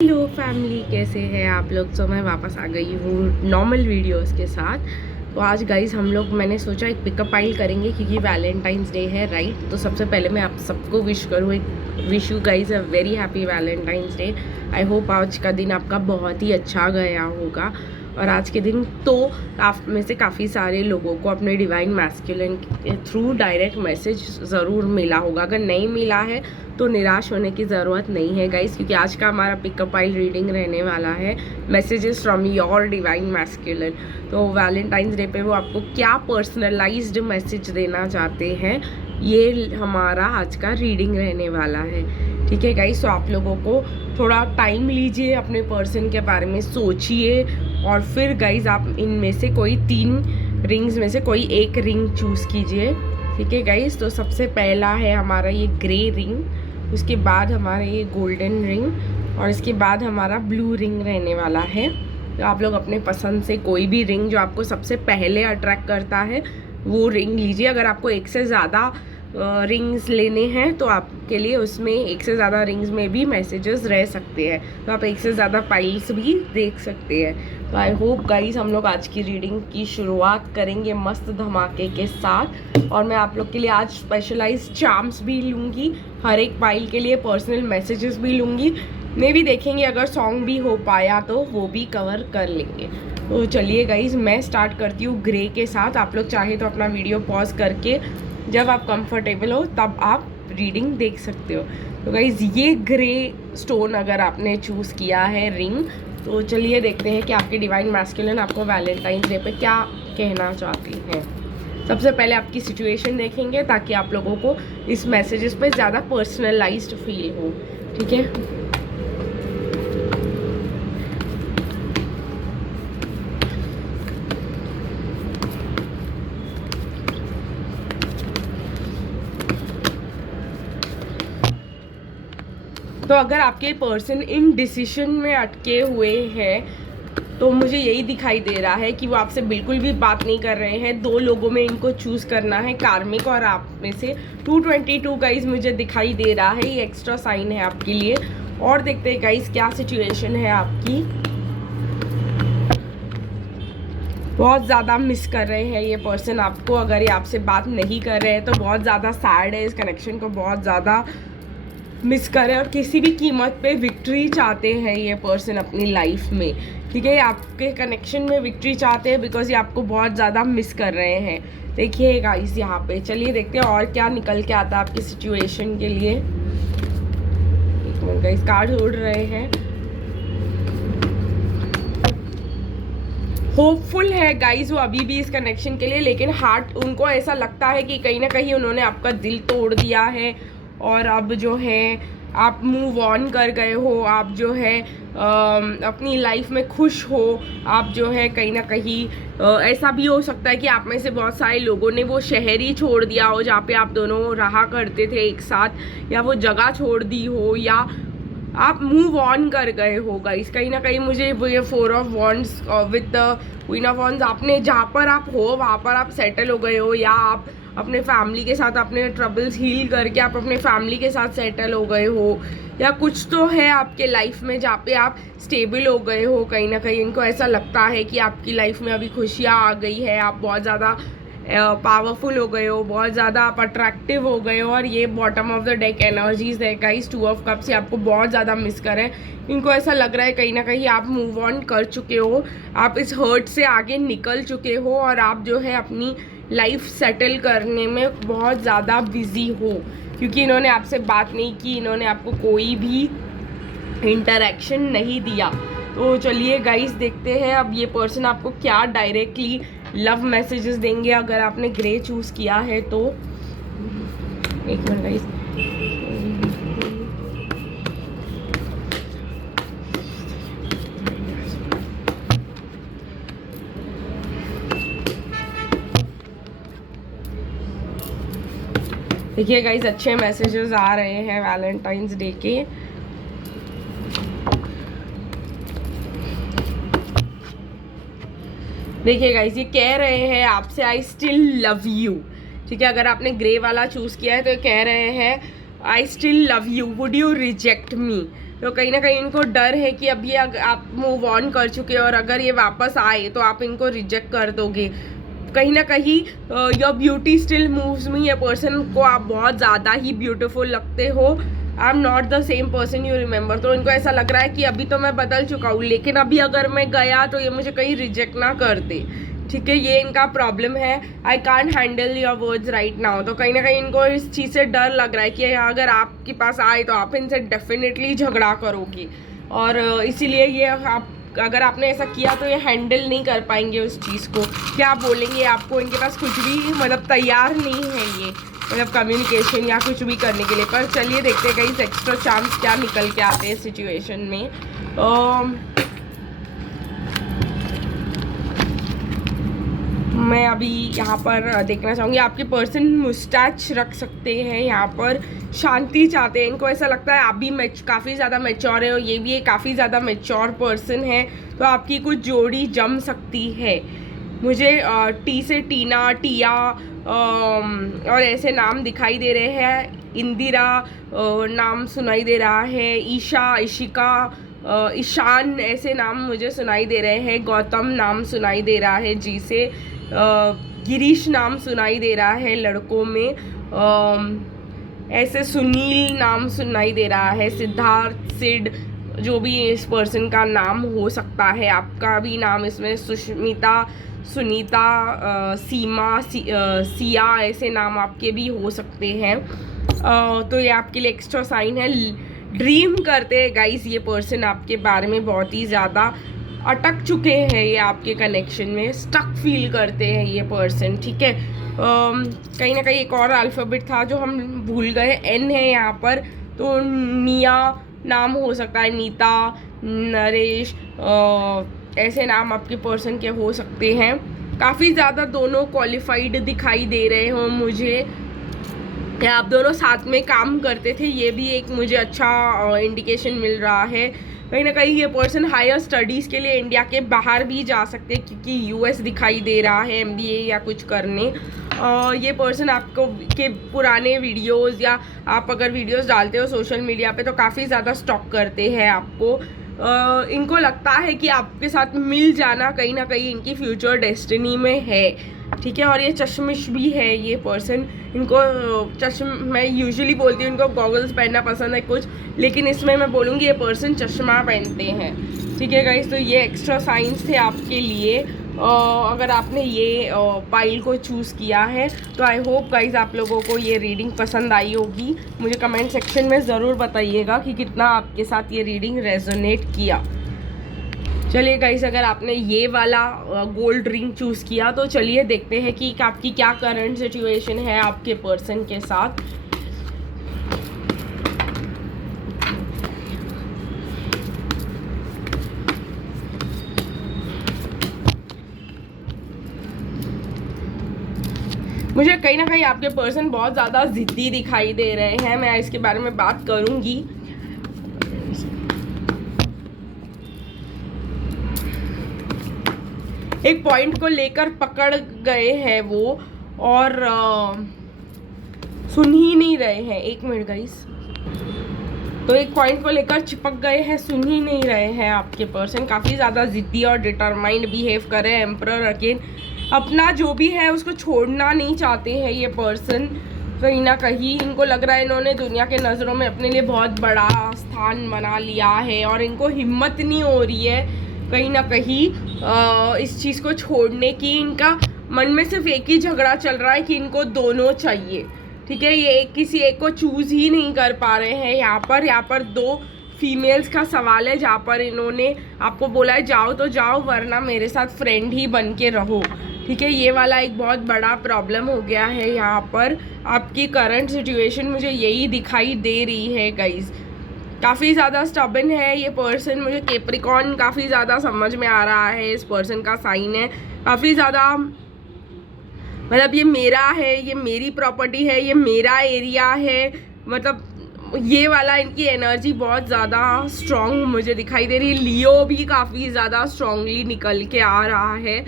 Hello family, कैसे हैं आप लोग। तो मैं वापस आ गई हूँ नॉर्मल वीडियोस के साथ। तो आज गाइस मैंने सोचा एक पिकअप आइल करेंगे क्योंकि वैलेंटाइंस डे है, राइट। तो सबसे पहले मैं आप सबको wish you guys a very happy Valentine's day. I hope आज का दिन आपका बहुत ही अच्छा गया होगा। और आज के दिन तो आप में से काफ़ी सारे लोगों को अपने डिवाइन मैस्कुलिन के थ्रू डायरेक्ट मैसेज ज़रूर मिला होगा। अगर नहीं मिला है तो निराश होने की ज़रूरत नहीं है गाइस, क्योंकि आज का हमारा पिकअप आइल रीडिंग रहने वाला है messages from your divine masculine. तो वैलेंटाइंस डे पे वो आपको क्या पर्सनलाइज्ड मैसेज देना चाहते हैं, ये हमारा आज का रीडिंग रहने वाला है। ठीक है गाइस, तो आप लोगों को थोड़ा टाइम लीजिए, अपने पर्सन के बारे में सोचिए और फिर गाइस आप इनमें से कोई 3 रिंग्स में से कोई एक रिंग चूज़ कीजिए। ठीक है गाइस, तो सबसे पहला है हमारा ये ग्रे रिंग, उसके बाद हमारा ये गोल्डन रिंग और इसके बाद हमारा ब्लू रिंग रहने वाला है। तो आप लोग अपने पसंद से कोई भी रिंग जो आपको सबसे पहले अट्रैक्ट करता है वो रिंग लीजिए। अगर आपको एक से ज़्यादा रिंग्स लेने हैं तो आपके लिए उसमें एक से ज़्यादा रिंग्स में भी मैसेजेस रह सकते हैं, तो आप एक से ज़्यादा पाइल्स भी देख सकते हैं। तो आई होप गाइस हम लोग आज की रीडिंग की शुरुआत करेंगे मस्त धमाके के साथ। और मैं आप लोग के लिए आज स्पेशलाइज्ड चार्म्स भी लूँगी, हर एक पाइल के लिए पर्सनल मैसेजेस भी लूँगी। मे भी देखेंगे अगर सॉन्ग भी हो पाया तो वो भी कवर कर लेंगे। तो चलिए गाइज मैं स्टार्ट करती हूँ ग्रे के साथ। आप लोग चाहे तो अपना वीडियो पॉज करके जब आप कंफर्टेबल हो तब आप रीडिंग देख सकते हो। तो गाइज ये ग्रे स्टोन अगर आपने चूज़ किया है रिंग, तो चलिए देखते हैं कि आपके डिवाइन मैस्कुलिन आपको वैलेंटाइंस डे पे क्या कहना चाहती हैं। सबसे पहले आपकी सिचुएशन देखेंगे ताकि आप लोगों को इस मैसेजेस पे ज़्यादा पर्सनलाइज्ड फील हो। ठीक है, तो अगर आपके पर्सन इन डिसीजन में अटके हुए हैं तो मुझे यही दिखाई दे रहा है कि वो आपसे बिल्कुल भी बात नहीं कर रहे हैं। 2 लोगों में इनको चूज़ करना है, कार्मिक और आप में से। 222 गाइज मुझे दिखाई दे रहा है, ये एक्स्ट्रा साइन है आपके लिए। और देखते हैं गाइज क्या सिचुएशन है आपकी। बहुत ज़्यादा मिस कर रहे हैं ये पर्सन आपको। अगर ये आपसे बात नहीं कर रहे हैं तो बहुत ज़्यादा सैड है, इस कनेक्शन को बहुत ज़्यादा मिस करें और किसी भी कीमत पे विक्ट्री चाहते हैं ये पर्सन अपनी लाइफ में। ठीक है, आपके कनेक्शन में विक्ट्री चाहते हैं बिकॉज ये आपको बहुत ज़्यादा मिस कर रहे हैं। देखिए गाइस यहाँ पे, चलिए देखते हैं और क्या निकल के आता है आपकी सिचुएशन के लिए। एक मिनट गाइस, कार्ड उड़ रहे हैं। होपफुल है गाइज वो अभी भी इस कनेक्शन के लिए, लेकिन हार्ट उनको ऐसा लगता है कि कहीं ना कहीं उन्होंने आपका दिल तोड़ दिया है और अब जो है आप मूव ऑन कर गए हो। आप जो है अपनी लाइफ में खुश हो। आप जो है कहीं ना कहीं ऐसा भी हो सकता है कि आप में से बहुत सारे लोगों ने वो शहर ही छोड़ दिया हो जहाँ पे आप दोनों रहा करते थे एक साथ, या वो जगह छोड़ दी हो, या आप मूव ऑन कर गए हो गाइस। कहीं ना कहीं मुझे वो ये 4 of wands with the queen of wands, आपने जहाँ पर आप हो वहाँ पर आप सेटल हो गए हो, या आप अपने फैमिली के साथ अपने ट्रबल्स हील करके आप अपने फैमिली के साथ सेटल हो गए हो, या कुछ तो है आपके लाइफ में जहाँ पे आप स्टेबल हो गए हो। कहीं ना कहीं इनको ऐसा लगता है कि आपकी लाइफ में अभी खुशियाँ आ गई है, आप बहुत ज़्यादा पावरफुल हो गए हो, बहुत ज़्यादा आप अट्रैक्टिव हो गए हो। और ये bottom of the deck energies है गाइस, 2 ऑफ कप्स, आपको बहुत ज़्यादा मिस कर रहे हैं। इनको ऐसा लग रहा है कहीं ना कहीं आप मूव ऑन कर चुके हो, आप इस हर्ट से आगे निकल चुके हो और आप जो है अपनी लाइफ सेटल करने में बहुत ज़्यादा बिजी हो, क्योंकि इन्होंने आपसे बात नहीं की, इन्होंने आपको कोई भी इंटरेक्शन नहीं दिया। तो चलिए गाइस देखते हैं अब ये पर्सन आपको क्या डायरेक्टली लव मैसेजेस देंगे अगर आपने ग्रे चूज़ किया है तो। एक मिनट गाइस, देखिए गाइस अच्छे मैसेजेस आ रहे हैं वैलेंटाइंस डे के। देखिए गाइस ये कह रहे हैं आपसे आई स्टिल लव यू। ठीक है, अगर आपने ग्रे वाला चूज़ किया है तो कह रहे हैं I still love you, would you reject me. तो कहीं ना कहीं इनको डर है कि अब ये आप मूव ऑन कर चुके हैं और अगर ये वापस आए तो आप इनको रिजेक्ट कर दोगे। कहीं ना कहीं योर ब्यूटी स्टिल मूव्स मी, ये पर्सन को आप बहुत ज़्यादा ही ब्यूटीफुल लगते हो। I am not the same person you remember. तो इनको ऐसा लग रहा है कि अभी तो मैं बदल चुका हूँ, लेकिन अभी अगर मैं गया तो ये मुझे कहीं रिजेक्ट ना कर दे। ठीक है, ये इनका प्रॉब्लम है। I can't handle your words right now. तो कहीं ना कहीं इनको इस चीज़ से डर लग रहा है कि अगर आपके पास आए तो आप इनसे डेफिनेटली झगड़ा करोगी, और इसीलिए ये आप अगर आपने ऐसा किया तो ये हैंडल नहीं कर पाएंगे उस चीज़ को। क्या बोलेंगे आपको, इनके पास कुछ भी मतलब तैयार नहीं है ये, मतलब कम्युनिकेशन या कुछ भी करने के लिए। पर चलिए देखते हैं कहीं एक्स्ट्रा चांस क्या निकल के आते हैं इस सिचुएशन में। मैं अभी यहाँ पर देखना चाहूँगी, आपके पर्सन मुस्टैच रख सकते हैं, यहाँ पर शांति चाहते हैं। इनको ऐसा लगता है आप भी काफ़ी ज़्यादा मैच्योर है और ये भी एक काफ़ी ज़्यादा मैच्योर पर्सन है, तो आपकी कुछ जोड़ी जम सकती है। मुझे टी से टीना, टिया और ऐसे नाम दिखाई दे रहे हैं। इंदिरा नाम सुनाई दे रहा है, ईशा, इशिका, ईशान ऐसे नाम मुझे सुनाई दे रहे हैं। गौतम नाम सुनाई दे रहा है जी से। गिरीश नाम सुनाई दे रहा है लड़कों में। ऐसे सुनील नाम सुनाई दे रहा है। सिद्धार्थ, सिड, जो भी इस पर्सन का नाम हो सकता है, आपका भी नाम इसमें सुष्मिता, सुनीता, सीमा, सिया ऐसे नाम आपके भी हो सकते हैं। तो ये आपके लिए एक्स्ट्रा साइन है। ड्रीम करते हैं गाइस ये पर्सन आपके बारे में, बहुत ही ज़्यादा अटक चुके हैं ये आपके कनेक्शन में, स्टक फील करते हैं ये पर्सन। ठीक है, कहीं ना कहीं एक और अल्फ़ाबेट था जो हम भूल गए, एन है यहाँ पर, तो निया नाम हो सकता है, नीता, नरेश, ऐसे नाम आपके पर्सन के हो सकते हैं। काफ़ी ज़्यादा दोनों क्वालिफाइड दिखाई दे रहे हो मुझे, आप दोनों साथ में काम करते थे, ये भी एक मुझे अच्छा इंडिकेशन मिल रहा है। कहीं ना कहीं ये पर्सन हायर स्टडीज़ के लिए इंडिया के बाहर भी जा सकते हैं, क्योंकि यूएस दिखाई दे रहा है MBA या कुछ करने। ये पर्सन आपको के पुराने वीडियोस, या आप अगर वीडियोस डालते हो सोशल मीडिया पे तो काफ़ी ज़्यादा स्टॉक करते हैं आपको। इनको लगता है कि आपके साथ मिल जाना कहीं ना कहीं इनकी फ्यूचर डेस्टिनी में है। ठीक है, और ये चश्मिश भी है ये पर्सन। इनको मैं यूजुअली बोलती हूँ इनको गॉगल्स पहनना पसंद है कुछ, लेकिन इसमें मैं बोलूँगी ये पर्सन चश्मा पहनते हैं। ठीक है गाइस, तो ये एक्स्ट्रा साइंस थे आपके लिए। अगर आपने ये पाइल को चूज़ किया है तो आई होप गाइस आप लोगों को ये रीडिंग पसंद आई होगी। मुझे कमेंट सेक्शन में ज़रूर बताइएगा कि कितना आपके साथ ये रीडिंग रेजोनेट किया। चलिए गाइस, अगर आपने ये वाला गोल्ड रिंग चूज़ किया तो चलिए देखते हैं कि आपकी क्या करंट सिचुएशन है आपके पर्सन के साथ। मुझे कहीं ना कहीं आपके पर्सन बहुत ज़्यादा ज़िद्दी दिखाई दे रहे हैं, मैं इसके बारे में बात करूंगी। एक पॉइंट को लेकर पकड़ गए हैं वो, और सुन ही नहीं रहे हैं। एक मिनट गाइस, तो एक पॉइंट को लेकर चिपक गए हैं, सुन ही नहीं रहे हैं आपके पर्सन। काफ़ी ज़्यादा ज़िद्दी और डिटरमाइंड बिहेव कर रहे हैं। एम्परर अगेन, अपना जो भी है उसको छोड़ना नहीं चाहते हैं ये पर्सन। कहीं ना कहीं इनको लग रहा है इन्होंने दुनिया के नज़रों में अपने लिए बहुत बड़ा स्थान बना लिया है, और इनको हिम्मत नहीं हो रही है कहीं ना कहीं इस चीज़ को छोड़ने की। इनका मन में सिर्फ एक ही झगड़ा चल रहा है कि इनको दोनों चाहिए। ठीक है, ये किसी एक को चूज़ ही नहीं कर पा रहे हैं। यहाँ पर दो फीमेल्स का सवाल है, जहाँ पर इन्होंने आपको बोला है जाओ तो जाओ, वरना मेरे साथ फ्रेंड ही बन के रहो। ठीक है, ये वाला एक बहुत बड़ा प्रॉब्लम हो गया है यहाँ पर। आपकी करंट सिचुएशन मुझे यही दिखाई दे रही है गाइज। काफ़ी ज़्यादा स्टबन है ये पर्सन। मुझे कैप्रिकॉर्न काफ़ी ज़्यादा समझ में आ रहा है, इस पर्सन का साइन है। काफ़ी ज़्यादा मतलब ये मेरा है, ये मेरी प्रॉपर्टी है, ये मेरा एरिया है, मतलब ये वाला इनकी एनर्जी बहुत ज़्यादा स्ट्रॉन्ग मुझे दिखाई दे रही है। लियो भी काफ़ी ज़्यादा स्ट्रॉन्गली निकल के आ रहा है।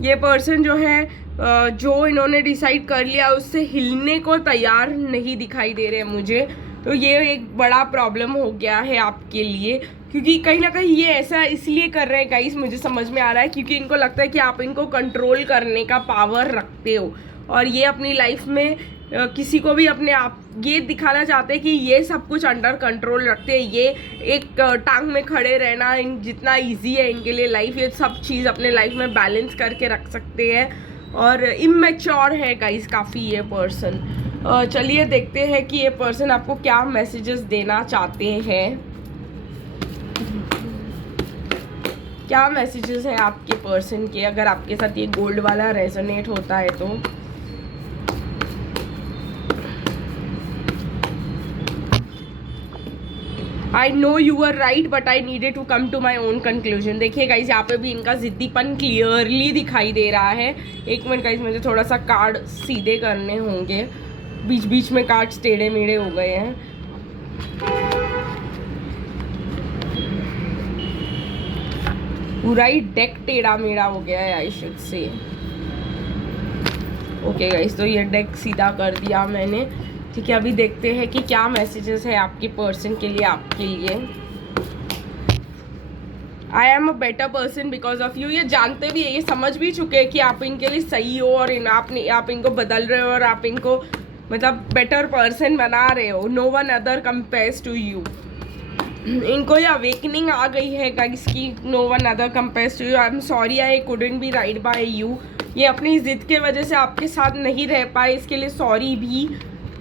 ये पर्सन जो है जो इन्होंने डिसाइड कर लिया उससे हिलने को तैयार नहीं दिखाई दे रहे मुझे। तो ये एक बड़ा प्रॉब्लम हो गया है आपके लिए, क्योंकि कहीं ना कहीं ये ऐसा इसलिए कर रहे हैं गाइस, मुझे समझ में आ रहा है, क्योंकि इनको लगता है कि आप इनको कंट्रोल करने का पावर रखते हो, और ये अपनी लाइफ में किसी को भी अपने आप ये दिखाना चाहते हैं कि ये सब कुछ अंडर कंट्रोल रखते हैं, ये एक टांग में खड़े रहना जितना इजी है इनके लिए लाइफ, ये सब चीज़ अपने लाइफ में बैलेंस करके रख सकते हैं, और इमेच्योर है गाइस काफ़ी ये पर्सन। चलिए देखते हैं कि ये पर्सन आपको क्या मैसेजेस देना चाहते हैं, क्या मैसेजेस हैं आपके पर्सन के, अगर आपके साथ ये गोल्ड वाला रेजोनेट होता है तो। I know you are right but I needed to come to my own conclusion. देखिए गाइज यहाँ पे भी इनका जिद्दीपन क्लियरली दिखाई दे रहा है। एक मिनट गाइज, मुझे थोड़ा सा कार्ड सीधे करने होंगे, बीच बीच में कार्ड्स टेढ़े मेढ़े हो गए हैं। पूरा ही डेक टेढ़ा मेढ़ा हो गया है I should say. Okay guys, तो ये डेक सीधा कर दिया मैंने। ठीक है, अभी देखते हैं कि क्या मैसेजेस है आपके पर्सन के लिए, आपके लिए। I am a better person because of you. ये जानते भी है, ये समझ भी चुके हैं कि आप इनके लिए सही हो, और आप इनको बदल रहे हो, और आप इनको मतलब बेटर पर्सन बना रहे हो। No one other compares to you. इनको ये अवेकनिंग आ गई है गाइस की no one other compares to you. I am sorry I couldn't be right by you. ये अपनी जिद के वजह से आपके साथ नहीं रह पाए, इसके लिए सॉरी भी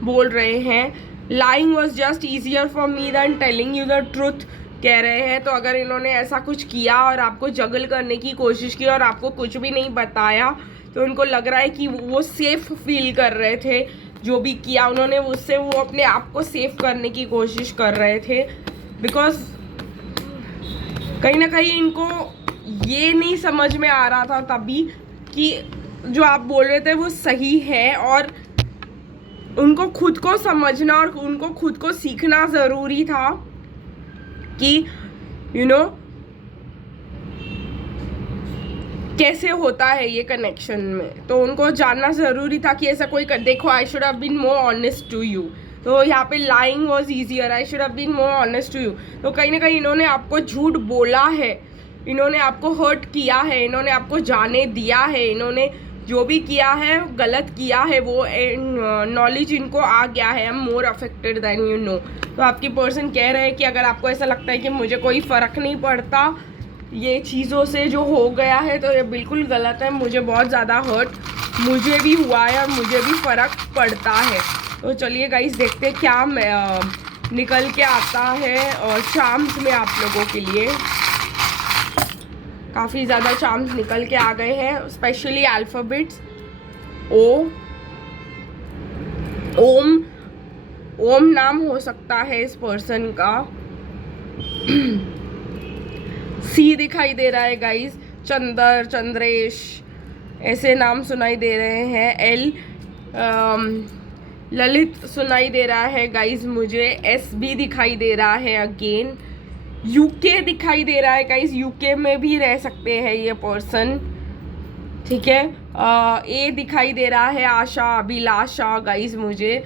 बोल रहे हैं। Lying was just easier for me than telling you the truth कह रहे हैं। तो अगर इन्होंने ऐसा कुछ किया और आपको जगल करने की कोशिश की और आपको कुछ भी नहीं बताया, तो उनको लग रहा है कि वो सेफ फील कर रहे थे। जो भी किया उन्होंने उससे, वो अपने आप को सेफ करने की कोशिश कर रहे थे, बिकॉज कहीं ना कहीं इनको ये नहीं समझ में आ रहा था तभी कि जो आप बोल रहे थे वो सही है, और उनको खुद को समझना और उनको खुद को सीखना ज़रूरी था कि यू नो कैसे होता है ये कनेक्शन में। तो उनको जानना ज़रूरी था कि ऐसा कोई देखो, I should have been more honest to you. तो यहाँ पे lying was easier, I should have been more honest to you. तो कहीं ना कहीं इन्होंने आपको झूठ बोला है, इन्होंने आपको हर्ट किया है, इन्होंने आपको जाने दिया है, इन्होंने जो भी किया है गलत किया है, वो नॉलेज इनको आ गया है। I am more affected than you know. तो आपकी पर्सन कह रहे हैं कि अगर आपको ऐसा लगता है कि मुझे कोई फ़र्क नहीं पड़ता ये चीज़ों से जो हो गया है, तो ये बिल्कुल गलत है। मुझे बहुत ज़्यादा हर्ट मुझे भी हुआ है और मुझे भी फ़र्क पड़ता है। तो चलिए गाइस देखते हैं क्या निकल के आता है और चार्म्स में आप लोगों के लिए। काफ़ी ज़्यादा चार्म्स निकल के आ गए हैं, स्पेशली अल्फ़ाबेट्स ओ, ओम नाम हो सकता है इस पर्सन का। सी दिखाई दे रहा है गाइस, चंदर, चंद्रेश ऐसे नाम सुनाई दे रहे हैं। एल ललित सुनाई दे रहा है गाइस मुझे। एस भी दिखाई दे रहा है अगेन। यूके दिखाई दे रहा है गाइस, यूके में भी रह सकते हैं ये पर्सन। ठीक है, ए दिखाई दे रहा है, आशा, अभिलाषा गाइस मुझे।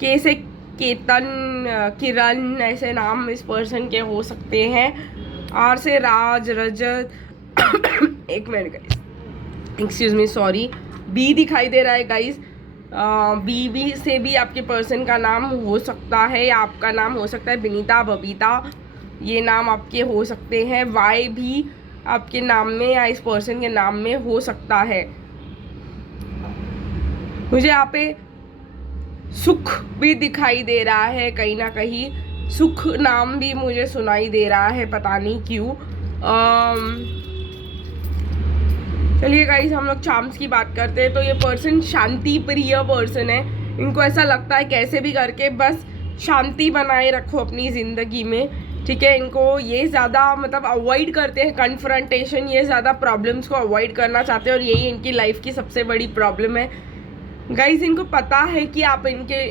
के से केतन, किरण ऐसे नाम इस पर्सन के हो सकते हैं। आर से राज, रजत एक minute guys, excuse me, sorry. बी दिखाई दे रहा है गाइस, बी से भी आपके पर्सन का नाम हो सकता है, या आपका नाम हो सकता है। विनीता, बबीता ये नाम आपके हो सकते हैं। वाई भी आपके नाम में या इस पर्सन के नाम में हो सकता है। मुझे यहाँ पे सुख भी दिखाई दे रहा है, कहीं ना कहीं सुख नाम भी मुझे सुनाई दे रहा है, पता नहीं क्यों। चलिए गाइस हम लोग चार्म्स की बात करते हैं। तो ये पर्सन शांति प्रिय पर्सन है। इनको ऐसा लगता है कैसे भी करके बस शांति बनाए रखो अपनी ज़िंदगी में। ठीक है, इनको ये ज़्यादा मतलब अवॉइड करते हैं कन्फ्रंटेशन, ये ज़्यादा प्रॉब्लम्स को अवॉइड करना चाहते हैं, और यही इनकी लाइफ की सबसे बड़ी प्रॉब्लम है गाइज। इनको पता है कि आप इनके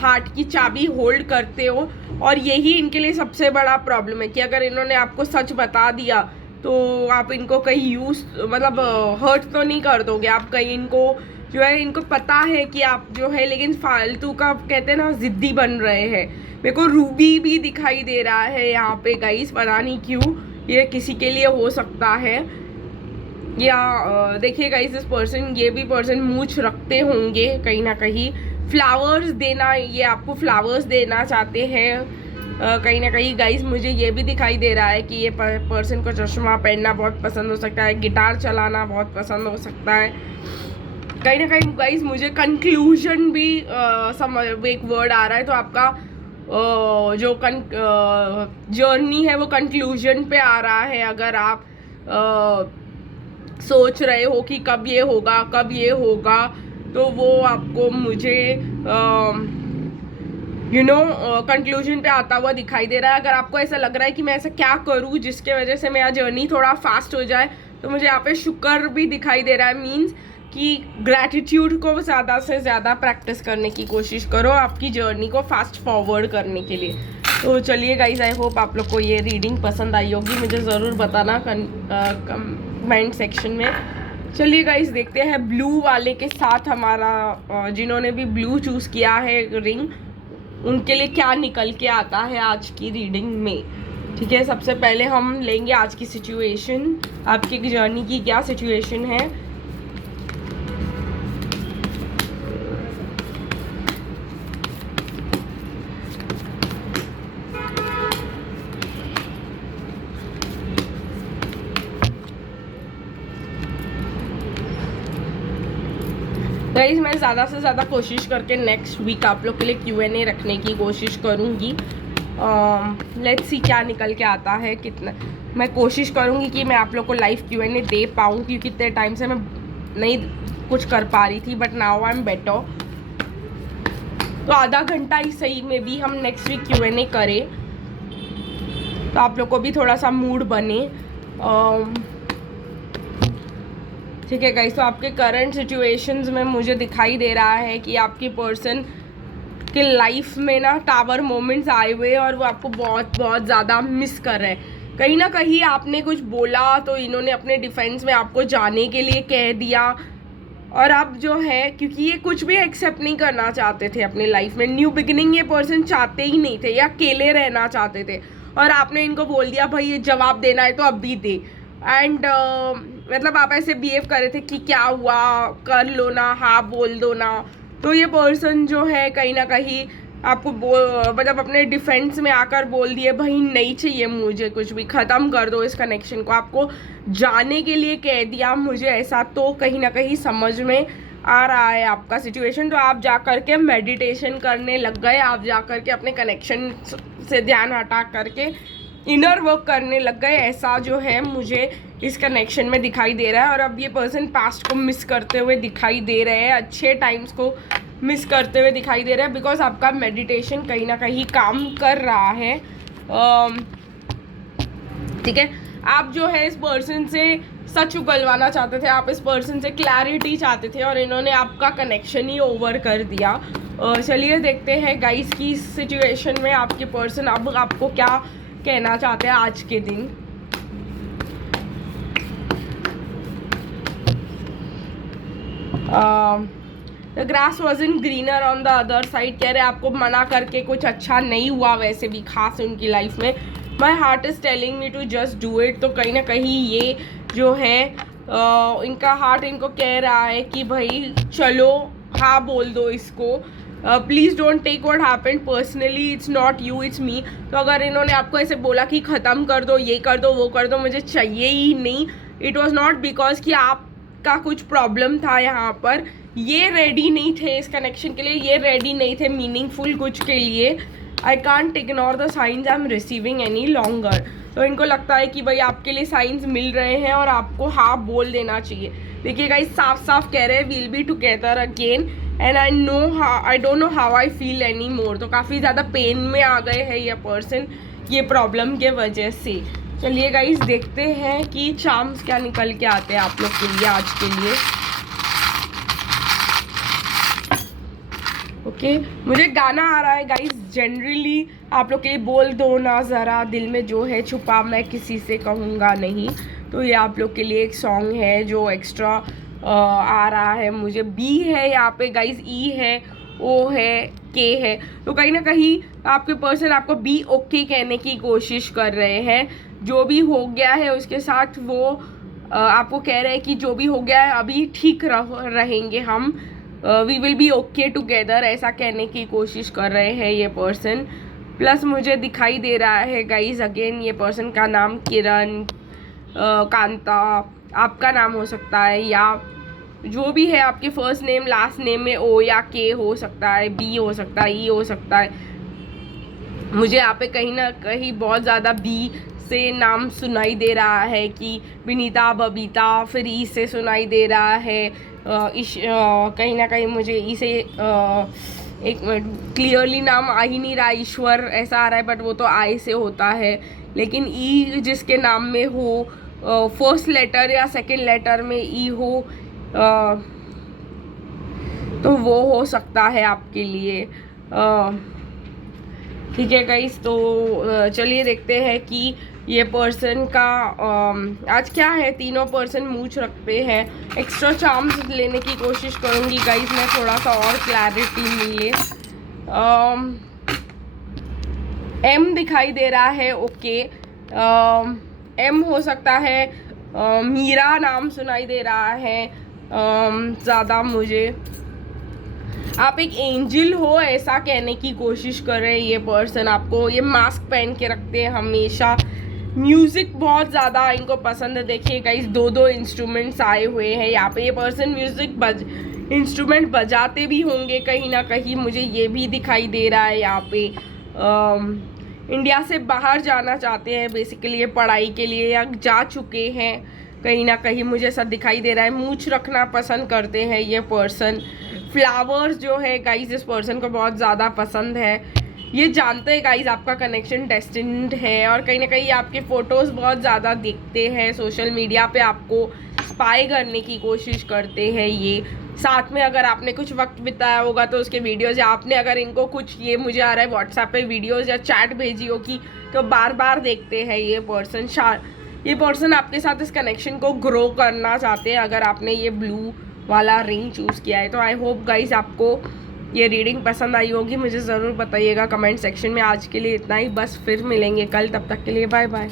हार्ट की चाबी होल्ड करते हो, और यही इनके लिए सबसे बड़ा प्रॉब्लम है कि अगर इन्होंने आपको सच बता दिया तो आप इनको कहीं हर्ट तो नहीं कर दोगे, आप कहीं इनको जो है इनको पता है कि आप जो है, लेकिन फालतू का कहते हैं ना ज़िद्दी बन रहे हैं। मेरे को रूबी भी दिखाई दे रहा है यहाँ पे गाइस, पता नहीं क्यों, ये किसी के लिए हो सकता है। या देखिए गाइस, इस पर्सन, ये भी पर्सन मूंछ रखते होंगे कहीं ना कहीं। फ्लावर्स देना, ये आपको फ्लावर्स देना चाहते हैं कहीं ना कहीं गाइस। मुझे ये भी दिखाई दे रहा है कि ये पर्सन को चश्मा पहनना बहुत पसंद हो सकता है, गिटार चलाना बहुत पसंद हो सकता है कहीं ना कहीं गाइस। मुझे कंक्लूजन भी एक वर्ड आ रहा है, तो आपका जो जर्नी है वो कंक्लूजन पे आ रहा है। अगर आप सोच रहे हो कि कब ये होगा कब ये होगा, तो वो आपको मुझे कंक्लूजन पे आता हुआ दिखाई दे रहा है। अगर आपको ऐसा लग रहा है कि मैं ऐसा क्या करूँ जिसके वजह से मेरा जर्नी थोड़ा फास्ट हो जाए, तो मुझे यहाँ पे शुक्र भी दिखाई दे रहा है। मीन्स कि ग्रैटिट्यूड को ज़्यादा से ज़्यादा प्रैक्टिस करने की कोशिश करो आपकी जर्नी को फास्ट फॉरवर्ड करने के लिए। तो चलिए गाइज, आई होप आप लोग को ये रीडिंग पसंद आई होगी, मुझे ज़रूर बताना कमेंट सेक्शन में। चलिए गाइज, देखते हैं ब्लू वाले के साथ हमारा जिन्होंने भी ब्लू चूज़ किया है रिंग, उनके लिए क्या निकल के आता है आज की रीडिंग में। ठीक है, सबसे पहले हम लेंगे आज की सिचुएशन, आपकी जर्नी की क्या सिचुएशन है। गाइस, मैं ज़्यादा से ज़्यादा कोशिश करके नेक्स्ट वीक आप लोग के लिए Q&A रखने की कोशिश करूँगी। लेट्स सी क्या निकल के आता है। कितना मैं कोशिश करूँगी कि मैं आप लोग को लाइव Q&A दे पाऊँ, क्योंकि इतने टाइम से मैं नहीं कुछ कर पा रही थी, but now I am better. तो आधा घंटा ही सही में भी हम नेक्स्ट वीक Q&A करें, तो आप लोग को भी थोड़ा सा मूड बने। ठीक है गाइस, तो आपके करंट सिचुएशंस में मुझे दिखाई दे रहा है कि आपकी पर्सन के लाइफ में ना टावर मोमेंट्स आए हुए हैं, और वो आपको बहुत बहुत ज़्यादा मिस कर रहे हैं। कहीं ना कहीं आपने कुछ बोला तो इन्होंने अपने डिफेंस में आपको जाने के लिए कह दिया, और अब जो है, क्योंकि ये कुछ भी एक्सेप्ट नहीं करना चाहते थे अपनी लाइफ में, न्यू बिगिनिंग ये पर्सन चाहते ही नहीं थे, या अकेले रहना चाहते थे, और आपने इनको बोल दिया भाई ये जवाब देना है तो अब भी दे। एंड मतलब आप ऐसे बिहेव कर रहे थे कि क्या हुआ, कर लो ना, हाँ बोल दो ना। तो ये पर्सन जो है कहीं ना कहीं आपको मतलब अपने डिफेंस में आकर बोल दिए भाई नहीं चाहिए मुझे कुछ भी, ख़त्म कर दो इस कनेक्शन को, आपको जाने के लिए कह दिया। मुझे ऐसा तो कहीं ना कहीं समझ में आ रहा है आपका सिचुएशन। तो आप जा कर के मेडिटेशन करने लग गए, आप जा कर के अपने कनेक्शन से ध्यान हटा करके इनर वर्क करने लग गए, ऐसा जो है मुझे इस कनेक्शन में दिखाई दे रहा है। और अब ये पर्सन पास्ट को मिस करते हुए दिखाई दे रहे हैं, अच्छे टाइम्स को मिस करते हुए दिखाई दे रहे हैं, बिकॉज आपका मेडिटेशन कहीं ना कहीं काम कर रहा है। ठीक है, आप जो है इस पर्सन से सच उगलवाना चाहते थे, आप इस पर्सन से क्लैरिटी चाहते थे, और इन्होंने आपका कनेक्शन ही ओवर कर दिया। चलिए देखते हैं गाइस की सिचुएशन में आपके पर्सन अब आपको क्या कहना चाहते हैं आज के दिन। The grass wasn't greener on the other side, कह रहे आपको मना करके कुछ अच्छा नहीं हुआ वैसे भी खास उनकी लाइफ में। My heart is telling me to just do it, तो कहीं ना कहीं ये जो है इनका हार्ट इनको कह रहा है कि भाई चलो हाँ बोल दो इसको, please don't take what happened personally, it's not you it's me. तो अगर इन्होंने आपको ऐसे बोला कि ख़त्म कर दो, ये कर दो, वो कर दो, मुझे चाहिए ही नहीं, इट वॉज नॉट बिकॉज कि आपका कुछ प्रॉब्लम था यहाँ पर, ये रेडी नहीं थे इस कनेक्शन के लिए, ये रेडी नहीं थे मीनिंगफुल कुछ के लिए। I can't ignore the science I am receiving any longer. तो इनको लगता है कि भाई आपके लिए साइंस मिल रहे हैं और आपको हाँ बोल देना चाहिए। देखिए गाइस, साफ साफ कह रहे हैं we'll be together again and I don't know how I feel any more. तो काफ़ी ज़्यादा पेन में आ गए हैं ये पर्सन ये प्रॉब्लम के वजह से। चलिए गाइस, देखते हैं कि चार्म्स क्या निकल के आते हैं आप लोग के लिए आज के लिए। ओके, मुझे गाना आ रहा है गाइस, जनरली आप लोग के लिए बोल दो ना ज़रा दिल में जो है छुपा मैं किसी से कहूँगा नहीं। तो ये आप लोग के लिए एक सॉन्ग है जो एक्स्ट्रा आ रहा है मुझे। बी है यहाँ पे गाइज, ई है, ओ है, के है। तो कहीं ना कहीं आपके पर्सन आपको बी ओके कहने की कोशिश कर रहे हैं। जो भी हो गया है उसके साथ वो आपको कह रहे हैं कि जो भी हो गया है अभी ठीक रहेंगे हम, we will be okay together, ऐसा कहने की कोशिश कर रहे हैं ये पर्सन। प्लस मुझे दिखाई दे रहा है गाइज अगेन ये पर्सन का नाम किरण, कांता आपका नाम हो सकता है, या जो भी है आपके फर्स्ट नेम लास्ट नेम में ओ या के हो सकता है, बी हो सकता है, ई हो सकता है। मुझे यहाँ पे कहीं ना कहीं बहुत ज़्यादा बी से नाम सुनाई दे रहा है कि विनीता, बबीता, फिर ई से सुनाई दे रहा है, कहीं ना कहीं मुझे ई से एक मिनट क्लियरली नाम आ ही नहीं रहा, ईश्वर ऐसा आ रहा है, बट वो तो आई से होता है। लेकिन ई जिसके नाम में हो, फर्स्ट लेटर या सेकंड लेटर में ई हो, तो वो हो सकता है आपके लिए। ठीक है गाइस, तो चलिए देखते हैं कि ये पर्सन का आज क्या है। तीनों पर्सन मूंछ रखते हैं। एक्स्ट्रा चार्म्स लेने की कोशिश करूँगी गाइस मैं, थोड़ा सा और क्लैरिटी मिले। एम दिखाई दे रहा है, ओके। एम हो सकता है, मीरा नाम सुनाई दे रहा है ज़्यादा मुझे। आप एक एंजल हो ऐसा कहने की कोशिश कर रहे हैं ये पर्सन। आपको ये मास्क पहन के रखते हैं हमेशा। म्यूज़िक बहुत ज़्यादा इनको पसंद है। देखिए गाइस, दो इंस्ट्रूमेंट्स आए हुए हैं यहाँ पे। ये पर्सन म्यूज़िक इंस्ट्रूमेंट बजाते भी होंगे कहीं ना कहीं, मुझे ये भी दिखाई दे रहा है यहाँ पे। इंडिया से बाहर जाना चाहते हैं बेसिकली ये पढ़ाई के लिए, या जा चुके हैं कहीं ना कहीं, मुझे ऐसा दिखाई दे रहा है। मूंछ रखना पसंद करते हैं ये पर्सन। फ्लावर्स जो है गाइज इस पर्सन को बहुत ज़्यादा पसंद है। ये जानते हैं गाइज आपका कनेक्शन डेस्टिन्ड है, और कहीं ना कहीं आपके फ़ोटोज़ बहुत ज़्यादा देखते हैं सोशल मीडिया पे, आपको स्पाई करने की कोशिश करते हैं ये। साथ में अगर आपने कुछ वक्त बिताया होगा तो उसके वीडियोज़, या आपने अगर इनको कुछ, ये मुझे आ रहा है व्हाट्सएप पे वीडियोज़ या चैट भेजी होगी, तो बार बार देखते हैं ये पर्सन। ये पर्सन आपके साथ इस कनेक्शन को ग्रो करना चाहते हैं अगर आपने ये ब्लू वाला रिंग चूज़ किया है तो। आई होप गाइज आपको ये रीडिंग पसंद आई होगी, मुझे ज़रूर बताइएगा कमेंट सेक्शन में। आज के लिए इतना ही, बस फिर मिलेंगे कल, तब तक के लिए बाय बाय।